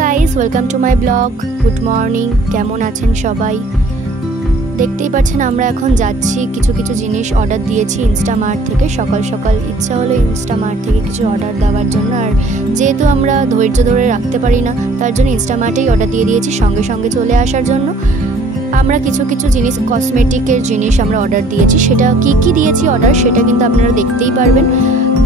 Guys, welcome to my blog. Good morning, কেমন আছেন সবাই? দেখতেই পাচ্ছেন আমরা এখন যাচ্ছি, কিছু কিছু জিনিস অর্ডার দিয়েছি ইনস্টামার্ট থেকে। সকাল সকাল ইচ্ছা হলো ইনস্টামার্ট থেকে কিছু অর্ডার দেওয়ার জন্য, আর যেহেতু আমরা ধৈর্য ধরে রাখতে পারি না, তার জন্য ইনস্টামার্টেই অর্ডার দিয়ে দিয়েছি সঙ্গে সঙ্গে চলে আসার জন্য। আমরা কিছু কিছু জিনিস, কসমেটিকের জিনিস আমরা অর্ডার দিয়েছি। সেটা কি কি দিয়েছি অর্ডার, সেটা কিন্তু আপনারা দেখতেই পারবেন।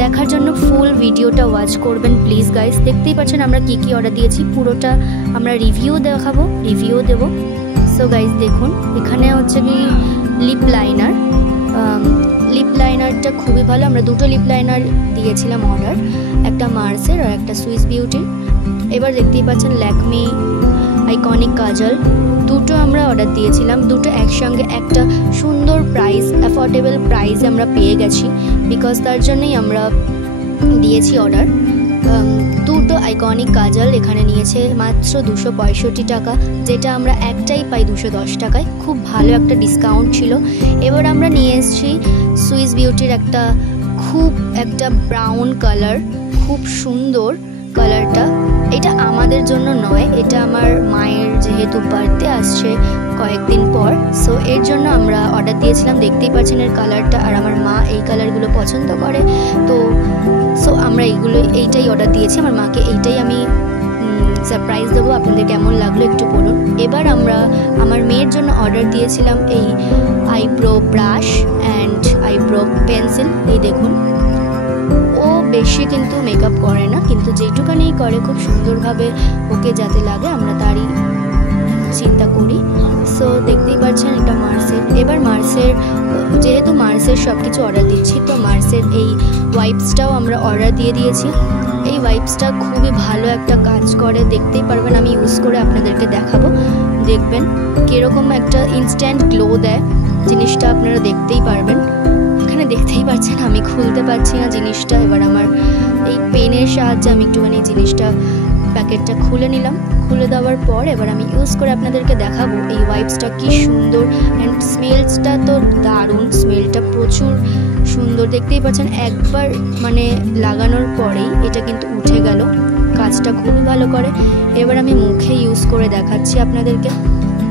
দেখার জন্য ফুল ভিডিওটা ওয়াচ করবেন প্লিজ গাইস। দেখতেই পাচ্ছেন আমরা কি কি অর্ডার দিয়েছি, পুরোটা আমরা রিভিউ দেখাবো, রিভিউ দেবো। সো গাইস দেখুন, এখানে হচ্ছে কি লিপ লাইনারটা খুবই ভালো। আমরা দুটো লিপ লাইনার দিয়েছিলাম অর্ডার, একটা মার্সের আর একটা সুইস বিউটির। এবার দেখতেই পাচ্ছেন ল্যাকমি আইকনিক কাজল, দুটো আমরা অর্ডার দিয়েছিলাম। দুটো একসঙ্গে একটা সুন্দর প্রাইস, অ্যাফোর্ডেবল প্রাইসে আমরা পেয়ে গেছি, বিকজ তার জন্যই আমরা দিয়েছি অর্ডার। দুটো আইকনিক কাজল এখানে নিয়েছে মাত্র 265 টাকা, যেটা আমরা একটাই পাই 210 টাকায়। খুব ভালো একটা ডিসকাউন্ট ছিল। এবার আমরা নিয়ে এসেছি সুইস বিউটির একটা ব্রাউন কালার, খুব সুন্দর কালারটা। এটা আমাদের জন্য নয়, এটা আমার মায়ের যেহেতু বার্থডে আসছে কয়েকদিন পর, সো এর জন্য আমরা অর্ডার দিয়েছিলাম। দেখতেই পাচ্ছেন এর কালারটা, আর আমার মা এই কালারগুলো পছন্দ করে, তো আমরা এইটাই অর্ডার দিয়েছি। আমার মাকে এইটাই আমি সারপ্রাইজ দেবো। আপনাদের কেমন লাগলো একটু বলুন। এবার আমরা আমার মেয়ের জন্য অর্ডার দিয়েছিলাম এই eyebrow brush and eyebrow pencil. এই দেখুন, ও বেশি কিন্তু মেকআপ করে না, কিন্তু যেটুকানি করে খুব সুন্দরভাবে ওকে যাতে লাগে আমরা তারই চিন্তা করি। সো দেখতেই পাচ্ছেন এটা মার্সের। এবার যেহেতু মার্সের সব কিছু অর্ডার দিচ্ছি, তো মার্সের এই ওয়াইপসটাও আমরা অর্ডার দিয়ে দিয়েছি। এই ওয়াইপসটা খুবই ভালো একটা কাজ করে, দেখতেই পারবেন। আমি ইউজ করে আপনাদেরকে দেখাবো, দেখবেন কীরকম একটা ইনস্ট্যান্ট গ্লো দেয় জিনিসটা, আপনারা দেখতেই পারবেন। এখানে দেখতেই পাচ্ছেন আমি খুলতে পারছি না জিনিসটা। এবার আমার এই পেনের সাহায্যে আমি একটুখানি জিনিসটা, প্যাকেটটা খুলে নিলাম। খুলে দেওয়ার পর এবার আমি ইউজ করে আপনাদেরকে দেখাবো এই ওয়াইপসটা কি সুন্দর। অ্যান্ড স্মেলসটা তো দারুণ, স্মেলটা প্রচুর সুন্দর। দেখতেই পাচ্ছেন একবার লাগানোর পরেই এটা কিন্তু উঠে গেল, কাজটা খুবই ভালো করে। এবার আমি মুখে ইউজ করে দেখাচ্ছি আপনাদেরকে।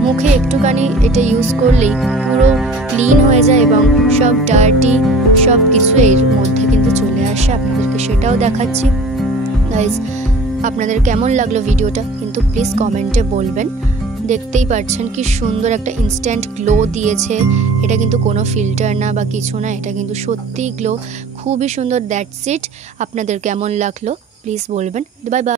মুখে একটুখানি এটা ইউজ করলেই পুরো ক্লিন হয়ে যায় এবং সব ডার্টি সব কিছু এর মধ্যে কিন্তু চলে আসে। আপনাদেরকে সেটাও দেখাচ্ছি গাইজ। আপনাদের কেমন লাগলো ভিডিওটা কিন্তু প্লিজ কমেন্টে বলবেন। দেখতেই পাচ্ছেন কি সুন্দর একটা ইনস্ট্যান্ট গ্লো দিয়েছে। এটা কিন্তু কোনো ফিল্টার না বা কিছু না, এটা কিন্তু সত্যিই গ্লো, খুবই সুন্দর। That's it. আপনাদের কেমন লাগলো প্লিজ বলবেন। Bye bye.